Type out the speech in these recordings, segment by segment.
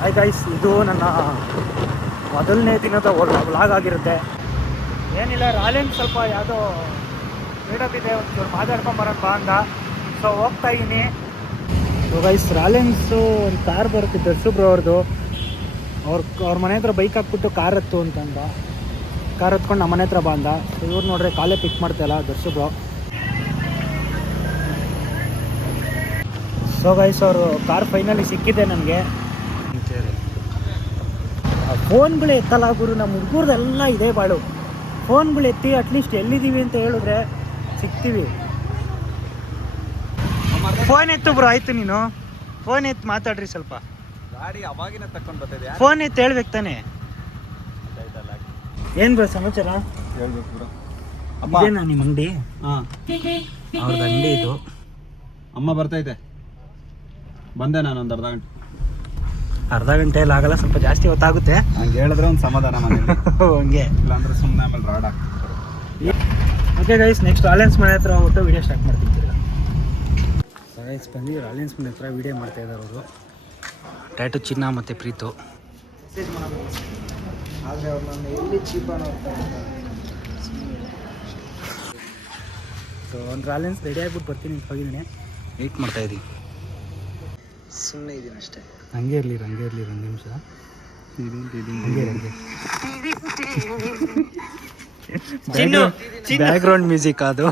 Hi guys, ಇದು ನನ್ನ ಮೊದಲನೇ ದಿನದ ವ್ಲಾಗ್ ಆಗಿರುತ್ತೆ. ಏನಿಲ್ಲ, ರಾಲೆನ್ ಸ್ವಲ್ಪ ಯಾವುದೋ ಮೀಟಪ್ ಇದೆ, ಒಂಚೂರು ಮಾತಾಡ್ಕೊಂಬರೋಣ ಬಾ ಅಂದ. ಸೊ ಹೋಗ್ತಾ ಇದ್ದೀನಿ. ಸೊ ಗೈಸ್, ರಾಲೆನ್ಸು ಒಂದು ಕಾರ್ ಬರುತ್ತೆ ದರ್ಶುಬ್ರು ಅವ್ರದ್ದು. ಅವ್ರ ಮನೆ ಹತ್ರ ಬೈಕ್ ಹಾಕ್ಬಿಟ್ಟು ಕಾರ್ ಹತ್ತು ಅಂತಂದ. ಕಾರ್ ಹತ್ಕೊಂಡು ನಮ್ಮ ಮನೆ ಹತ್ರ ಬಂದ. ಇವ್ರು ನೋಡ್ರೆ ಕಾಲೇ ಪಿಕ್ ಮಾಡ್ತಾಯಿಲ್ಲ ದರ್ಶುಬ್ರು. ಸೊ ಗೈಸ್, ಅವರು ಕಾರ್ ಫೈನಲಿ ಸಿಕ್ಕಿದೆ ನನಗೆ. ಫೋನ್ಗಳು ಎತ್ತಲ್ಲ ಗುರು, ನಮ್ಮ ಹುಡುಗರ್ದೆಲ್ಲ ಇದೆ ಬಾಳು. ಫೋನ್ಗಳು ಎತ್ತಿ ಅಟ್ಲೀಸ್ಟ್ ಎಲ್ಲಿದ್ದೀವಿ ಅಂತ ಹೇಳಿದ್ರೆ ಸಿಗ್ತೀವಿ. ಫೋನ್ ಎತ್ತು ಬ್ರೋ, ಆಯ್ತು ನೀನು ಫೋನ್ ಎತ್ತು ಮಾತಾಡ್ರಿ ಸ್ವಲ್ಪ. ಗಾಡಿ ಅವಾಗಿನ ತಕೊಂಡು ಬರ್ತಿದ್ಯಾ? ಫೋನ್ ಎತ್ತು ಹೇಳ್ಬೇಕು ತಾನೆ. ಏನು ಬ್ರೋ ಸಮಾಚಾರ? ಹೇಳ್ಬೇಕು ಬ್ರೋ. ಇದೇನಾ ನಿಮ್ಮ ಅಂಗಡಿ? ಹಾಂ, ಅವ್ರದ್ದು ಅಂಗಡಿ ಇದು. ಅಮ್ಮ ಬರ್ತೈತೆ, ಬಂದೆ ನಾನು ಒಂದು ಅರ್ಧ ಗಂಟೆಯಲ್ಲಿ ಆಗಲ್ಲ, ಸ್ವಲ್ಪ ಜಾಸ್ತಿ ಹೊತ್ತಾಗುತ್ತೆ. ಹಂಗೆ ಹೇಳಿದ್ರೆ ಒಂದು ಸಮಾಧಾನ ಮನೇಲಿ. ಹಂಗೆ ಇಲ್ಲಾಂದ್ರೆ ಸುಮ್ಮನೆ ಆಮೇಲೆ ರಾಡ್ ಆಗ್ತಿರ್ತಾರೆ. ಓಕೆ ಗೈಸ್, ನೆಕ್ಸ್ಟ್ ರಾಲೆನ್ಸ್ ಮನೆ ಹತ್ರ ಹೋಗ್ಬಿಟ್ಟು ವೀಡಿಯೋ ಸ್ಟಾರ್ಟ್ ಮಾಡ್ತೀನಿ. ಗೈಸ್ ಬಂದು ರಾಲೆನ್ಸ್ ಮನೆ ಹತ್ರ ವೀಡಿಯೋ ಮಾಡ್ತಾ ಇದ್ದಾರೆ ಅವರು. ಟ್ಯಾಟು ಚಿನ್ನ ಮತ್ತು ಪ್ರೀತು. ಮೆಸೇಜ್ ಮಾಡೋದು ಆದರೆ ಅವ್ರು ನಾನು ಎಲ್ಲಿ ಚೀಪಾನ ಸೊ ಒಂದು ರಾಲೆನ್ಸ್ ರೆಡಿ ಆಗಿಬಿಟ್ಟು ಬರ್ತೀನಿ ಅಂತ ಹೋಗಿದ್ದೀನಿ. ವೆಯ್ಟ್ ಮಾಡ್ತಾಯಿದ್ದೀನಿ, ಸುಮ್ಮನೆ ಇದ್ದೀನಿ ಅಷ್ಟೇ. ಹಂಗೆ ಇರಲಿ ಒಂದು ನಿಮಿಷ. ಬ್ಯಾಕ್ಗ್ರೌಂಡ್ ಮ್ಯೂಸಿಕ್ ಅದು.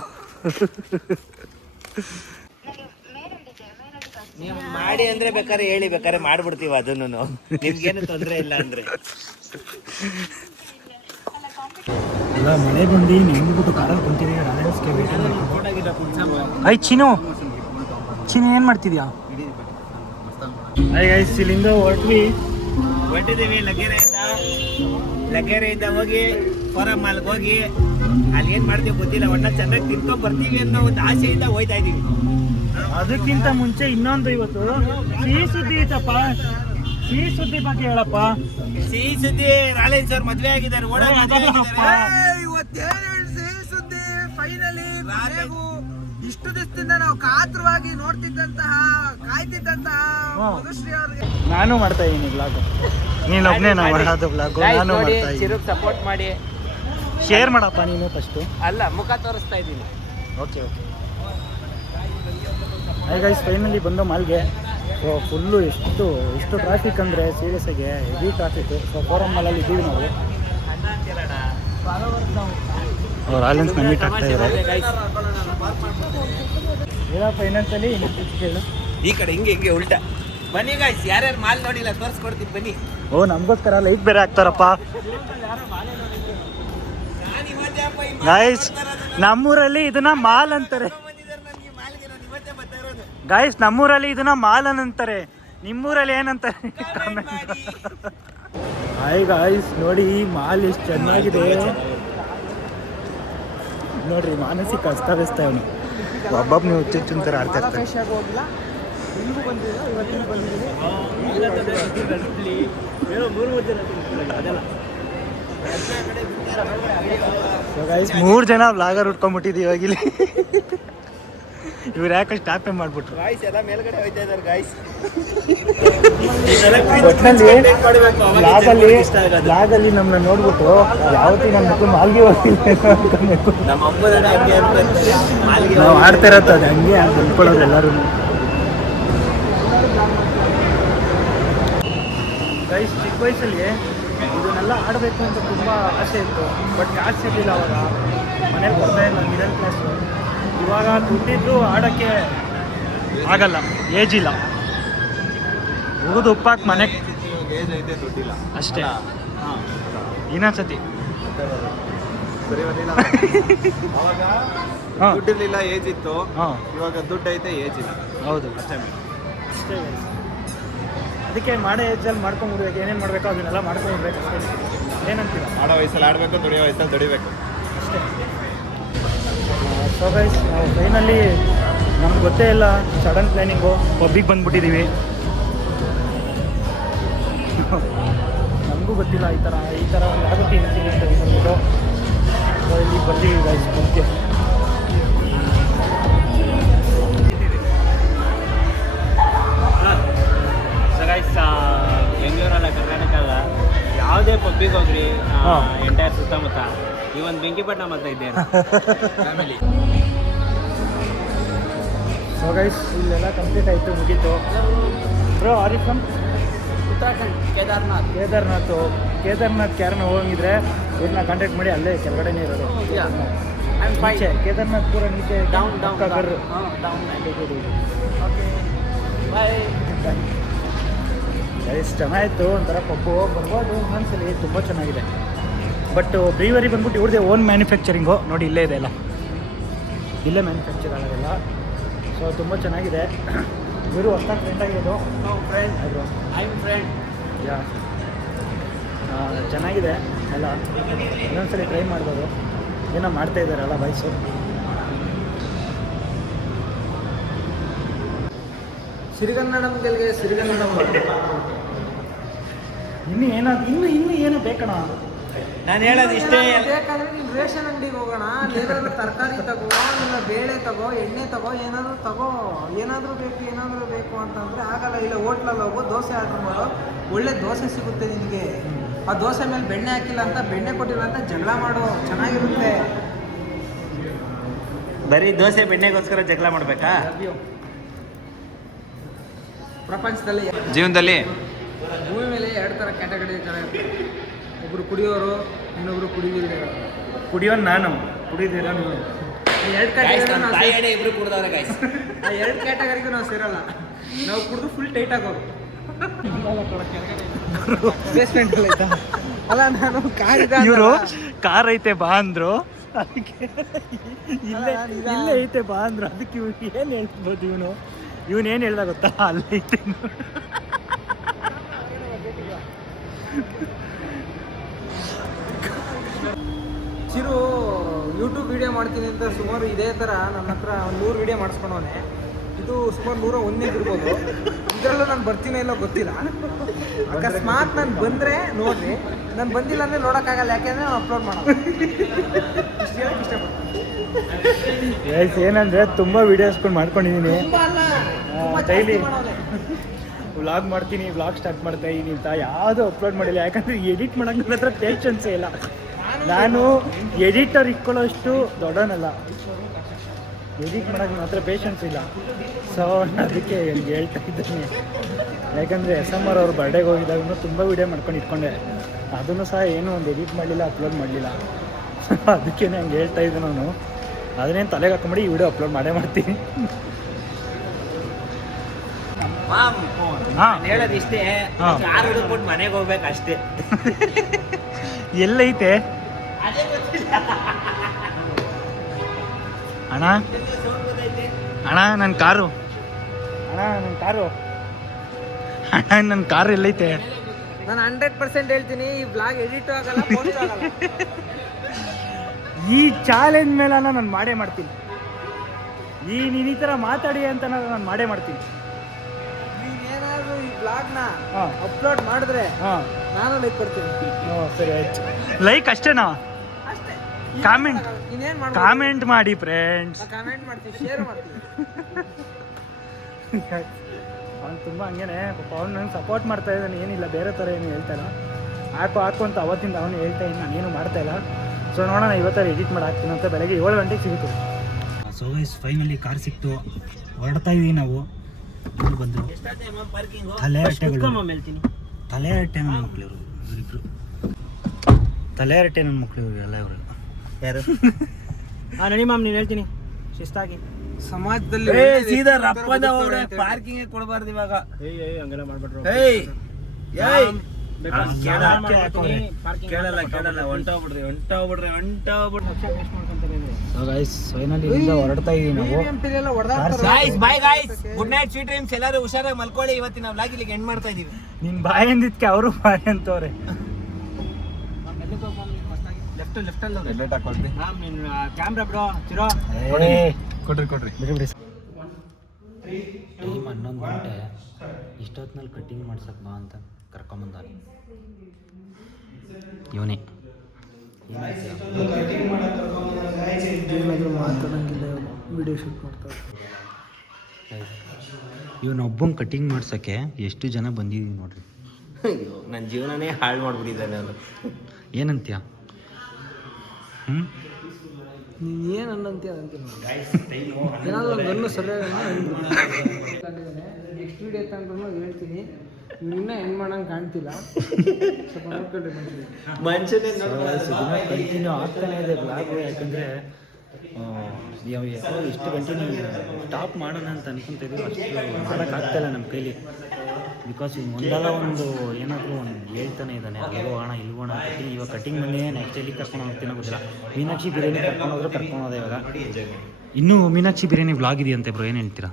ನೀವು ಮಾಡಿ ಅಂದ್ರೆ ಬೇಕಾದ್ರೆ ಹೇಳಿ, ಬೇಕಾದ್ರೆ ಮಾಡ್ಬಿಡ್ತೀವಿ ಅದನ್ನು. ನಿಮ್ಗೇನು ತೊಂದರೆ ಇಲ್ಲ ಅಂದ್ರೆ. ಎಲ್ಲ ಮಳೆ ಬಂದು ನೆಂದ್ಬಿಟ್ಟು ಕಾರಲ್ಲಿ ಕುಂತಿದ್ದೀವಿ. ರಾಲೆನ್ಸ್ಗೆ ವೇಟ್ ಐ ಚಿನ್ನು ಏನು ಮಾಡ್ತಿದ್ಯಾ? ಗೈಸ್, ಇಲ್ಲಿಂದ ಹೊರಟಿದ್ದೀವಿ ಲಗ್ಗೆರೆಯಿಂದ ಹೋಗಿ ಫೋರಂ ಮಾಲ್ಗೆ ಹೋಗಿ ಅಲ್ಲಿ ಏನು ಮಾಡ್ತೀವಿ ಗೊತ್ತಿಲ್ಲ, ಒಟ್ಟ ಚೆನ್ನಾಗಿ ತಿನ್ಕೊಂಡ್ ಬರ್ತೀವಿ ಅನ್ನೋ ಒಂದು ಆಸೆಯಿಂದ ಹೋಯ್ತಾ ಇದ್ದೀವಿ. ಅದಕ್ಕಿಂತ ಮುಂಚೆ ಇನ್ನೊಂದು ಇವತ್ತು ಸಿಹಿ ಸುದ್ದಿ ಐತಪ್ಪ. ಸಿಹಿ ಸುದ್ದಿ ಬಗ್ಗೆ ಹೇಳಪ್ಪ. ಸಿಹಿ ಸುದ್ದಿ, ರಾಲೆನ್ಸ್ ಅವ್ರು ಮದ್ವೆ ಆಗಿದ್ದಾರೆ. ಇಷ್ಟು ದಿವಸದಿಂದ ನಾವು ಕಾತರವಾಗಿ ನೋಡ್ತಿದ್ದಂತಹ ಕಾಯ್ತಿದ್ದಂತಹ ಮಧುಶ್ರೀ ಅವ್ರಿಗೆ ನಾನು ಮಾಡ್ತಾ ಇದ್ದೀನಿ ಬ್ಲಾಗ್. ನೀನು ಒಬ್ಬನೇ ಮಾಡೋದು ಬ್ಲಾಗ್. ನಾನು ಮಾಡ್ತಾ ಇದ್ದೀನಿ. ಸಪೋರ್ಟ್ ಮಾಡಿ ಶೇರ್ ಮಾಡಪ್ಪ ನೀನು ಫಸ್ಟು. ಅಲ್ಲ, ಮುಖ ತೋರಿಸ್ತಾ ಇದ್ದೀನಿ. ಓಕೆ. ಹಾಯ್ ಗೈಸ್, ಫೈನಲಿ ಬಂದು ಮಾಲ್ಗೆ. ಸೊ ಫುಲ್ಲು ಎಷ್ಟು ಟ್ರಾಫಿಕ್ ಅಂದರೆ ಸೀರಿಯಸ್ ಆಗಿ ಹೆವಿ ಟ್ರಾಫಿಕ್ಕು. ಸೊ ಫೋರಂ ಮಾಲಲ್ಲಿ ಇದ್ದೀವಿ ನಾವು. ರಾಲೆನ್ಸ್ ಮೀಟ್ ಆಗ್ತಾ ಇದ್ದಾರೆ. ಫೈನಾನ್ಸಲ್ಲಿ ಕೇಳು. ಈ ಕಡೆ ಹಿಂಗೆ ಉಲ್ಟಾ ಬನ್ನಿ ಗಾಯ್ಸ್. ಯಾರ್ಯಾರು ಮಾಲ್ ನೋಡಿಲ್ಲ ತೋರಿಸ್ಕೊಡ್ತೀನಿ ಬನ್ನಿ. ಓ, ನಮಗೋಸ್ಕರ ಲೈಟ್ ಬೇರೆ ಹಾಕ್ತಾರಪ್ಪ ಗಾಯ್ಸ್. ನಮ್ಮೂರಲ್ಲಿ ಇದನ್ನ ಮಾಲ್ ಅಂತಾರೆ ಗಾಯ್ಸ್. ನಮ್ಮೂರಲ್ಲಿ ಇದನ್ನ ಮಾಲ್ ಅಂತಾರೆ. ನಿಮ್ಮೂರಲ್ಲಿ ಏನಂತಾರೆ? ಹಾಯ್ ಗಾಯ್ಸ್, ನೋಡಿ ಮಾಲ್ ಎಷ್ಟು ಚೆನ್ನಾಗಿದೆ ನೋಡ್ರಿ. ಮಾನಸಿಕ ಅಸ್ತವ್ಯಸ್ತ ಅವನು ಒಬ್ಬೊಬ್ಬ ನೀವು ಹುಚ್ಚುಂತರ ಆಡ್ತಾ ಇರ್ತಾರೆ. ಮೂರು ಜನ ವ್ಲಾಗರ್ ಉಟ್ಕೊಂಡ್ಬಿಟ್ಟಿದ್ದೀವಿ ಇವಾಗಿಲ್ಲಿ. ಇವ್ರು ಯಾಕೆ ಸ್ಟಾಪೇ ಮಾಡ್ಬಿಟ್ರು. ಬ್ಲಾಗಲ್ಲಿ ನಮ್ಮನ್ನ ನೋಡ್ಬಿಟ್ಟು ಯಾವತ್ತೂ ನಮ್ಮ ಮಕ್ಕಳು ಮಾಲ್ಗೆ ಹೋಗ್ತಿಲ್ಲ ಅನ್ಕೊಬೇಕು. ನಾವು ಆಡ್ತಾ ಇರತ್ತ ಅದು ಹಂಗೆ ಅಂದ್ಕೊಳ್ಳೋದು ಎಲ್ಲರೂ. ಗೈಸ್, ಚಿಕ್ಕ ವಯಸ್ಸಲ್ಲಿ ಇದನ್ನೆಲ್ಲ ಆಡಬೇಕು ಅಂತ ತುಂಬ ಆಸೆ ಇತ್ತು. ಬಟ್ ಕಾಸು ಇರಲಿಲ್ಲ ಅವಾಗ, ಮನೇಲಿ ಬರ್ತಾ ಇಲ್ಲ, ಮಿಡಲ್ ಕ್ಲಾಸು. ಇವಾಗ ದುಡ್ಡಿದ್ದು ಆಡೋಕ್ಕೆ ಆಗಲ್ಲ, ಏಜ್ ಇಲ್ಲ. ಹುಡುಗದು ಉಪ್ಪಾಕಿ ಮನೆಗೆ ದುಡ್ಡಿಲ್ಲ ಅಷ್ಟೇ. ಇನ್ನೊಂದ್ಸತಿ ದುಡ್ಡಿರ್ಲಿಲ್ಲ, ಏಜ್ ಇತ್ತು. ಇವಾಗ ದುಡ್ಡು ಐತೆ, ಏಜ್ ಇಲ್ಲ. ಹೌದು, ಅಷ್ಟೇ. ಅದಕ್ಕೆ ಮಾಡೋ ಏಜಲ್ಲಿ ಮಾಡ್ಕೊಂಡ್ಬಿಡ್ಬೇಕು. ಏನೇನು ಮಾಡಬೇಕೋ ಅದನ್ನೆಲ್ಲ ಮಾಡ್ಕೊಂಡ್ಬಿಡ್ಬೇಕು ಅಷ್ಟೇ. ಏನಂತೀರ? ಆಡೋ ವಯಸ್ಸಲ್ಲಿ ಆಡಬೇಕು, ದುಡಿಯೋ ವಯಸ್ಸಲ್ಲಿ ದುಡಿಬೇಕು ಅಷ್ಟೇ. ಸೊ ಗೈಸ್, ನಾವು ಫೈನಲಿ ನಮ್ಗೆ ಗೊತ್ತೇ ಇಲ್ಲ, ಸಡನ್ ಪ್ಲ್ಯಾನಿಂಗು ಪಬ್ಬಿಗೆ ಬಂದುಬಿಟ್ಟಿದ್ದೀವಿ. ನಮಗೂ ಗೊತ್ತಿಲ್ಲ ಈ ಥರ ಒಂದು ಆಗುತ್ತೆ ಇನ್ಸಿಡೆಂಟ್ ಅಂದ್ಬಿಟ್ಟು. ಸೊ ಇಲ್ಲಿ ಬಂದಿದ್ದೀವಿ ಗೈಸ್ ಮುಂಚೆ. ಸೊ ಗೈಸ್, ಯಾವುದೇ ಪಬ್ಬಿಗೆ ಹೋಗ್ರಿ ಹಾ. ಎಂಟೈರ್ ಸುತ್ತಮುತ್ತ ಈ ಒಂದು ಬೆಂಕಿಪಟ್ಟಣ ಮಾತ್ರ ಇದೆ ಫ್ಯಾಮಿಲಿ. ಸೊ ಗೈಸ್ ಇಲ್ಲೆಲ್ಲ ಕಂಪ್ಲೀಟ್ ಆಯಿತು, ಮುಗೀತು. Bro are you from Uttarakhand Kedarnath. Kedarnath ಯಾರನ್ನ ಹೋಗಿದ್ರೆ ಇವ್ರನ್ನ ಕಾಂಟ್ಯಾಕ್ಟ್ ಮಾಡಿ, ಅಲ್ಲೇ ಕೆಳಗಡೆನೇ ಇರೋದು. Yeah. नीचे केदारनाथ पूरा नीचे Down, आपका घर down. Okay bye. ಎಷ್ಟು ಚೆನ್ನಾಗಿತ್ತು, ಒಂಥರ ಪಪ್ಪು ಬರ್ಬೋದು ಒಂದ್ಸಲಿ. ತುಂಬ ಚೆನ್ನಾಗಿದೆ. ಬಟ್ ಬ್ರೀವರಿ ಬಂದ್ಬಿಟ್ಟು ಇವ್ರದೇ ಓನ್ ಮ್ಯಾನುಫ್ಯಾಕ್ಚರಿಂಗು ನೋಡಿ, ಇಲ್ಲೇ ಇದೆ ಎಲ್ಲ, ಇಲ್ಲೇ ಮ್ಯಾನುಫ್ಯಾಕ್ಚರ್ ಆಗೋದಿಲ್ಲ. ಸೊ ತುಂಬ ಚೆನ್ನಾಗಿದೆ. ಇವರು ಹೊಸ ಫ್ರೆಂಡ್ ಆಗಿರೋದು. ಯಾ ಚೆನ್ನಾಗಿದೆ ಎಲ್ಲ, ಇನ್ನೊಂದ್ಸಲಿ ಟ್ರೈ ಮಾಡ್ಬೋದು. ಏನೋ ಮಾಡ್ತಾ ಇದ್ದಾರಲ್ಲ ಬಾಯ್ಸು. ಸಿರಿಗನ್ನಡಂ ಗೆಲ್ಗೆ ಸಿರಿಗನ್ನಡಂ. ಇನ್ನು ಏನೋ ಬೇಕಣ. ನಾನು ಹೇಳೋದು ಇಷ್ಟೇ. ಬೇಕಾದ್ರೆ ನೀನು ರೇಷನ್ ಅಂಗಡಿಗೆ ಹೋಗೋಣ, ಏನಾದರೂ ತರಕಾರಿ ತಗೋ, ಇಲ್ಲ ಬೇಳೆ ತಗೋ, ಎಣ್ಣೆ ತಗೋ, ಏನಾದರೂ ತಗೋ. ಏನಾದರೂ ಬೇಕು ಅಂತಂದರೆ ಆಗಲ್ಲ. ಇಲ್ಲ ಹೋಟ್ಲಲ್ಲಿ ಹೋಗೋ, ದೋಸೆ ಆರ್ಡ್ರ್ ಮಾಡೋ, ಒಳ್ಳೆ ದೋಸೆ ಸಿಗುತ್ತೆ ನಿನಗೆ. ಆ ದೋಸೆ ಮೇಲೆ ಬೆಣ್ಣೆ ಹಾಕಿಲ್ಲ ಅಂತ, ಬೆಣ್ಣೆ ಕೊಟ್ಟಿಲ್ಲ ಅಂತ ಜಗಳ ಮಾಡೋ, ಚೆನ್ನಾಗಿರುತ್ತೆ. ಬರೀ ದೋಸೆ ಬೆಣ್ಣೆಗೋಸ್ಕರ ಜಗಳ ಮಾಡಬೇಕಾ? ಪ್ರಪಂಚದಲ್ಲಿ ಜೀವನದಲ್ಲಿ ಭೂಮಿ ಮೇಲೆ 2 ಥರ ಕ್ಯಾಟಗರಿ ಜನ ಇರ್ತಾರೆ. ಒಬ್ಬರು ಕುಡಿಯೋರು, ಇನ್ನೊಬ್ರು ಕುಡಿದಿಲ್ಲ. ಕುಡಿಯೋನು ನಾನು, ಕುಡಿದಿರೋ ನೀವು. 2 ಕ್ಯಾಟಗರಿ ನಾವು ತಾಯಿಯೇ ಇಬ್ರು ಕುಡ್ದವ್ರೆ ಗೈಸ್. ಆ 2 ಕ್ಯಾಟಗರಿಗೂ ನಾವು ಸೇರಲ್ಲ. ನಾವು ಕುಡಿದು ಫುಲ್ ಟೈಟ್ ಆಗೋರು. ಬೇಸ್ಮೆಂಟ್ ಆಯ್ತಾ? ಅಲ್ಲ, ನಾನು ಇವರು ಕಾರ್ ಐತೆ ಬಾ ಅಂದ್ರು, ಅದಕ್ಕೆ ಇಲ್ಲೇ ಐತೆ ಬಾ ಅಂದ್ರು. ಅದಕ್ಕೆ ಇವ್ರು ಏನು ಹೇಳ್ಬೋದು, ಇವನೇನು ಹೇಳ್ದ ಗೊತ್ತಾ, ಅಲ್ಲೈತೆ. ಚಿರು ಯೂಟ್ಯೂಬ್ ವಿಡಿಯೋ ಮಾಡ್ತೀನಿ ಅಂತ ಸುಮಾರು ಇದೇ ಥರ ನನ್ನ ಹತ್ರ 100 ವಿಡಿಯೋ ಮಾಡಿಸ್ಕೊಂಡವನೆ. ಇದು ಸುಮಾರು 101 ಇರ್ಬೋದು. ಇದರಲ್ಲೂ ನಾನು ಬರ್ತೀನೋ ಇಲ್ಲೋ ಗೊತ್ತಿಲ್ಲ. ಅಕಸ್ಮಾತ್ ನಾನು ಬಂದರೆ ನೋಡ್ರಿ, ನಾನು ಬಂದಿಲ್ಲ ಅಂದರೆ ನೋಡೋಕ್ಕಾಗಲ್ಲ, ಯಾಕೆಂದರೆ ನಾನು ಅಪ್ಲೋಡ್ ಮಾಡೋದು. ಇಷ್ಟು ಹೇಳಕ್ಕೆ ಇಷ್ಟಪಡ್ತೀನಿ. ಏನಂದರೆ ತುಂಬ ವೀಡಿಯೋಸ್ಕೊಂಡು ಮಾಡ್ಕೊಂಡಿದ್ದೀನಿ. ಡೈಲಿ ವ್ಲಾಗ್ ಮಾಡ್ತೀನಿ, ವ್ಲಾಗ್ ಸ್ಟಾರ್ಟ್ ಮಾಡ್ತಾ ಇದ್ದೀನಿ ಅಂತ ಯಾವುದೂ ಅಪ್ಲೋಡ್ ಮಾಡಿಲ್ಲ. ಯಾಕಂದರೆ ಎಡಿಟ್ ಮಾಡೋಕ್ಕೆ ನನ್ನ ಹತ್ರ ಪೇಷನ್ಸೇ ಇಲ್ಲ. ನಾನು ಎಡಿಟರ್ ಇಟ್ಕೊಳ್ಳೋಷ್ಟು ದೊಡ್ಡವನಲ್ಲ, ಎಡಿಟ್ ಮಾಡೋಕ್ಕೆ ಮಾತ್ರ ಪೇಷನ್ಸ್ ಇಲ್ಲ. ಸೊ ಅದಕ್ಕೆ ಹೇಳ್ತಾ ಇದ್ದೀನಿ. ಯಾಕಂದರೆ SM ಅವ್ರ ಬರ್ಡೇಗೆ ಹೋಗಿದ್ದಾಗೂ ತುಂಬ ವೀಡಿಯೋ ಮಾಡ್ಕೊಂಡು ಇಟ್ಕೊಂಡೆ, ಅದನ್ನು ಸಹ ಏನೂ ಒಂದು ಎಡಿಟ್ ಮಾಡಲಿಲ್ಲ, ಅಪ್ಲೋಡ್ ಮಾಡಲಿಲ್ಲ. ಅದಕ್ಕೆ ಹಂಗೆ ಹೇಳ್ತಾ ಇದ್ದೆ. ನಾನು ಅದನ್ನೇನು ತಲೆಗೆ ಹಾಕೊಂಬಿಡಿ ಈ ವಿಡಿಯೋ ಅಪ್ಲೋಡ್ ಮಾಡೇ ಮಾಡ್ತೀನಿ. ನಾನು ಹೇಳೋದು ಇಷ್ಟೇ, ಕಾರ್ ಹಿಡಿದ್ಬಿಟ್ಟು ಮನೆಗೆ ಹೋಗ್ಬೇಕು ಅಷ್ಟೇ. ಎಲ್ಲೈತೆ ಅಣ್ಣ? ನನ್ನ ಕಾರು ನನ್ನ ಕಾರು ಎಲ್ಲೈತೆ? ನಾನು 100% ಹೇಳ್ತೀನಿ, ಈ ಬ್ಲಾಗ್ ಎಡಿಟ್ ಆಗಲ್ಲ, ಪೋಸ್ಟ್ ಆಗಲ್ಲ. ಈ ಚಾಲೆಂಜ್ ಮೇಲೆ ನಾನು ಮಾಡೇ ಮಾಡ್ತೀನಿ. ನೀನು ಈ ಥರ ಮಾತಾಡಿ ಅಂತ ನಾನು ಮಾಡೇ ಮಾಡ್ತೀನಿ. ನೀನೇನಾದರೂ ಈ ಬ್ಲಾಗ್ನ ಹಾಂ ಅಪ್ಲೋಡ್ ಮಾಡಿದ್ರೆ ನಾನು ಲೈಕ್ ಕೊಡ್ತೀನಿ. ಸರಿ ಆಯ್ತು. ಲೈಕ್ ಅಷ್ಟೇನಾ? ಅಷ್ಟೇ. ಕಾಮೆಂಟ್ ಇನ್ನೇನು ಮಾಡಿ, ಕಾಮೆಂಟ್ ಮಾಡಿ ಫ್ರೆಂಡ್ಸ್. ಕಾಮೆಂಟ್ ಮಾಡ್ತೀವಿ, ಶೇರ್ ಮಾಡ್ತೀವಿ. ಅವ್ನು ತುಂಬ ಹಂಗೇನೆ ಪಾಪ, ಅವ್ನು ನಂಗೆ ಸಪೋರ್ಟ್ ಮಾಡ್ತಾ ಇದ್ದಾನೆ, ಏನಿಲ್ಲ ಬೇರೆ ಥರ ಏನು ಹೇಳ್ತಾ ಇಲ್ಲ. ಹಾಕು ಅಂತ ಅವತ್ತಿಂದ ಅವನು ಹೇಳ್ತಾ ಇದ್ದೀನಿ, ನಾನೇನು ಮಾಡ್ತಾ ಇಲ್ಲ. ಸೊ ನೋಡೋಣ, ಇವತ್ತರ ಎಡಿಟ್ ಮಾಡಿ ಹಾಕ್ತೀನಿ ಅಂತ. ಬೆಳಗ್ಗೆ 7 ಗಂಟೆಗೆ ಸಿಗುತ್ತೆ. ಸೊ ಗೈಸ್ ಫೈನಲಿ ಕಾರ್ ಸಿಕ್ತು, ಹೊರಡ್ತಾ ಇದ್ದೀವಿ ನಾವು. ಇವರು ಬಂದರು, ತಲೆ ಹರಟೆ ನನ್ನ ಮಕ್ಳು ಇವರು, ಇವರಿಬ್ರು ತಲೆ ಹರಟೆ ನನ್ನ ಮಕ್ಳು ಇವರು ಎಲ್ಲ. ಇವರು ಯಾರು? ನಡಿ ಮಾಮ್, ನೀನು ಹೇಳ್ತೀನಿ ಶಿಸ್ತಾಗಿ. ಸಮಾಜದಲ್ಲಿ ಸೀದಾ ರಪ್ಪದ ಅವ್ರೆ ಪಾರ್ಕಿಂಗ್ ಕೊಡಬಾರ್ದು ಇವಾಗ. ಹಂಗೆಲ್ಲ ಮಾಡ್ಬಿಟ್ರು. ಕೇಳಲ್ಲ ಹೊಂಟೋಗ್ಬಿಡ್ರಿ. ಫೈನಲಿ ಹೊರಡ್ತಾ ಇದೀವಿ ನಾವು. Good night, sweet dreams. ಎಲ್ಲರೂ ಹುಷಾರಾಗಿ ಮಲ್ಕೊಳ್ಳಿ. ಇವತ್ತಿನ ವ್ಲಾಗ್ ಇಲ್ಲಿಗೆ ಎಂಡ್ ಮಾಡ್ತಾ ಇದೀವಿ. ನಿನ್ ಬಾಯಿ ಅಂದಿದ್ಕೆ ಅವರು ಬಾಯಿ ಅಂತವ್ರೆ. ಕ್ಯಾಮ್ರಾ ಬಿಡೋ ಚಿರೋ. ಕೊಡ್ರಿ ಬಿಡಿ ಟೈಮ್ 11 ಗಂಟೆ. ಇಷ್ಟೊತ್ತಿನಲ್ಲಿ ಕಟ್ಟಿಂಗ್ ಮಾಡ್ಸಕ್ ಬಾ ಅಂತ ಕರ್ಕೊಂಬಂದ ಇವನೇ. ವಿಡಿಯೋ ಶೂಟ್ ಮಾಡ್ತಾರೆ. ಇವನೊಬ್ಬಂಗೆ ಕಟ್ಟಿಂಗ್ ಮಾಡ್ಸೋಕ್ಕೆ ಎಷ್ಟು ಜನ ಬಂದಿದ್ದೀವಿ ನೋಡ್ರಿ. ಅಯ್ಯೋ ನನ್ನ ಜೀವನನೇ ಹಾಳು ಮಾಡ್ಬಿಟ್ಟಿದ್ದಾನೆ ನಾನು. ಏನಂತೀಯ? ನೀನು ಏನು ಅನ್ನಂತೀಯ ಅಂತೀನಿ. ಏನಾದರೂ ಒಂದು ಗನ್ನು ಸರಿಯಾಗಿ ನೆಕ್ಸ್ಟ್ ವೀಡಿಯೋ ತಂದ್ರೂ ಹೇಳ್ತೀನಿ. ಇವ್ರು ಇನ್ನೂ ಹೆಣ್ಣು ಮಾಡಂಗೆ ಕಾಣ್ತಿಲ್ಲ, ಸ್ವಲ್ಪ ನೋಡ್ಕೊಂಡ್ರೆ ಮನುಷ್ಯನೇ ಕಂಟಿನ್ಯೂ ಆಗ್ತಾನೆ ಇದೆ ಬ್ಲಾಗು. ಯಾಕಂದರೆ ಇಷ್ಟು ಕಂಟಿನ್ಯೂ ಸ್ಟಾಪ್ ಮಾಡೋಣ ಅಂತ ಅನ್ಕೊಂತಿದ್ದೀವಿ, ಅಷ್ಟು ಮಾಡೋಕ್ಕಾಗ್ತಾಯಿಲ್ಲ ನಮ್ಮ ಕೈಲಿ. ಬಿಕಾಸ್ ಒಂದಲ್ಲ ಒಂದು ಏನಾದರೂ ಒಂದು ಹೇಳ್ತಾನೆ ಇದ್ದಾನೆ, ಅಲ್ಗೋಣ ಇಲ್ಗೋಣ ಕಟ್ಟಿಂಗ್. ಇವಾಗ ಕಟ್ಟಿಂಗ್ ಬಂದೇ ನೆಕ್ಸ್ಟ್ ಎಲ್ಲಿ ಕರ್ಕೊಂಡು ಹೋಗ್ತೀನೋ ಗೊತ್ತಿಲ್ಲ. ಮೀನಾಕ್ಷಿ ಬಿರಿಯಾನಿ ಕರ್ಕೊಂಡೋದೆ ಇವಾಗ. ಇನ್ನೂ ಮೀನಾಕ್ಷಿ ಬಿರಿಯಾನಿ ವ್ಲಾಗ್ ಇದೆಯಂತೆ ಬ್ರೋ, ಏನು ಹೇಳ್ತೀರಾ?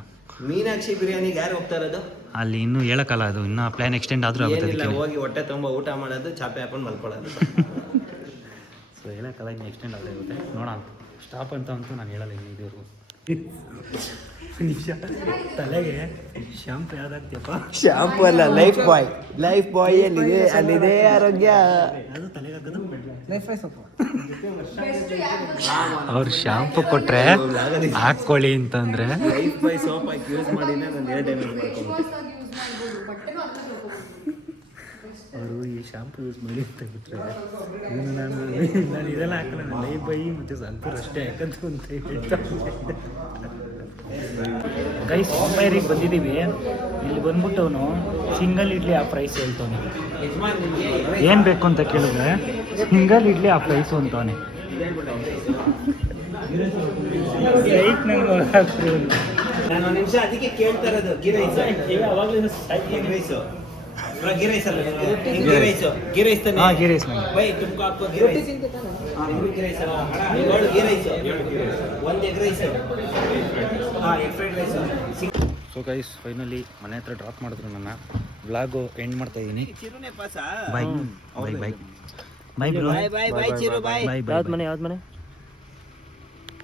ಮೀನಾಕ್ಷಿ ಬಿರಿಯಾನಿಗೆ ಯಾರು ಹೋಗ್ತಾ ಇರೋದು? ಅಲ್ಲಿ ಇನ್ನೂ ಹೇಳೋಕ್ಕಲ್ಲ, ಅದು ಇನ್ನೂ ಪ್ಲ್ಯಾನ್ ಎಕ್ಸ್ಟೆಂಡ್ ಆದರೂ ಆಗುತ್ತೆ. ಏನಿಲ್ಲ, ಹೋಗಿ ಹೊಟ್ಟೆ ತುಂಬ ಊಟ ಮಾಡೋದು, ಚಾಪೆ ಹಾಕೊಂಡು ಮಲ್ಕೊಳ್ಳೋದು. ಸೊ ಹೇಳೋಕ್ಕಲ್ಲ, ಇನ್ನು ಎಕ್ಸ್ಟೆಂಡ್ ಆಗದೆ ಇರುತ್ತೆ. ನೋಡೋಣ. ಸ್ಟಾಪ್ ಅಂತೂ ನಾನು ಹೇಳಲ್ಲ ಇನ್ನು ಇದುವರೆಗೂ. ನಿಮಿಷ ತಲೆಗೆ ಶಾಂಪು ಯಾವ್ದಾಗ್ತೀಯಪ್ಪ? ಶಾಂಪು ಅಲ್ಲ, ಲೈಫ್ ಬಾಯ್ ಅಲ್ಲಿದೆ ಆರೋಗ್ಯ. ಅದು ತಲೆಗೆ ಹಾಕೋದು ಲೈಫ್ ಬಾಯ್ ಸೊಪ್ಪು. ಅವ್ರು ಶಾಂಪು ಕೊಟ್ಟರೆ ಹಾಕ್ಕೊಳ್ಳಿ ಅಂತಂದರೆ ಲೈಫ್ ಬಾಯ್ ಸೋಪ್ ಹಾಕಿ ಯೂಸ್ ಮಾಡಿನೇ ನಾನು 2 ಟೈಮ್ ಮಾಡ್ಕೊಂಡು. ಅವರು ಈ ಶಾಂಪು ಯೂಸ್ ಮಾಡಿ ಅಂತ ಬಿಟ್ಟರೆ ಇನ್ನು ನಾನು ಇದೆಲ್ಲ ಹಾಕಲ್ಲ. ನಾನು ಲೈಫ್ ಬಾಯ್ ಮತ್ತು ಸಂತೂರ್ ಅಷ್ಟೇ ಯಾಕಂತ ಅಂತ ಹೇಳ್ತಾ ಗೈಸ್ ಮುಂಬೈರಿಗೆ ಬಂದಿದ್ದೀವಿ. ಇಲ್ಲಿ ಬಂದ್ಬಿಟ್ಟವನು ಸಿಂಗಲ್ ಇಡ್ಲಿ ಆ ಪ್ರೈಸ್ ಹೇಳ್ತಾನೆ. ಏನು ಬೇಕು ಅಂತ ಕೇಳಿದ್ರೆ ಸಿಂಗಲ್ ಇಡ್ಲಿ ಆ ಪ್ರೈಸು ಅಂತವನೆ. ನಾನು ಒಂದು ನಿಮಿಷ ಅದಕ್ಕೆ ಕೇಳ್ತಾ ಇರೋದು. ಗೀ ರೈಸ್ ಗೀ ರೈಸ್ ಅಲ್ಲ, ಗೀ ರೈಸ್ ತಾನೆ. ಹಾಂ, ಗೀ ರೈಸ್ ಬೈ ತುಮಕೋ ಹಾಕೋ ಗೀ ರೈಸ್. ಗೀ ರೈಸ್ ಅಲ್ಲ, ಗೀ ರೈಸ್ ಒಂದು ಎಗ್ ರೈಸ್. ಹಾಂ, egg fried rice. So guys finally ಮನೆ ಹತ್ರ ಡ್ರಾಪ್ ಮಾಡಿದ್ರು. ನನ್ನ ವ್ಲಾಗು ಎಂಡ್ ಮಾಡ್ತಾ ಇದ್ದೀನಿ. ಚಿರುನೆ ಪಾಸ. ಬಾಯ್ ಬಾಯ್ ಬಾಯ್ ಬಾಯ್ ಬಾಯ್ ಬಾಯ್ ಬಾಯ್ ಚಿರು ಬಾಯ್. ಬಾಯ್ ಬಾಯ್. ಯಾವ್ದು ಮನೆ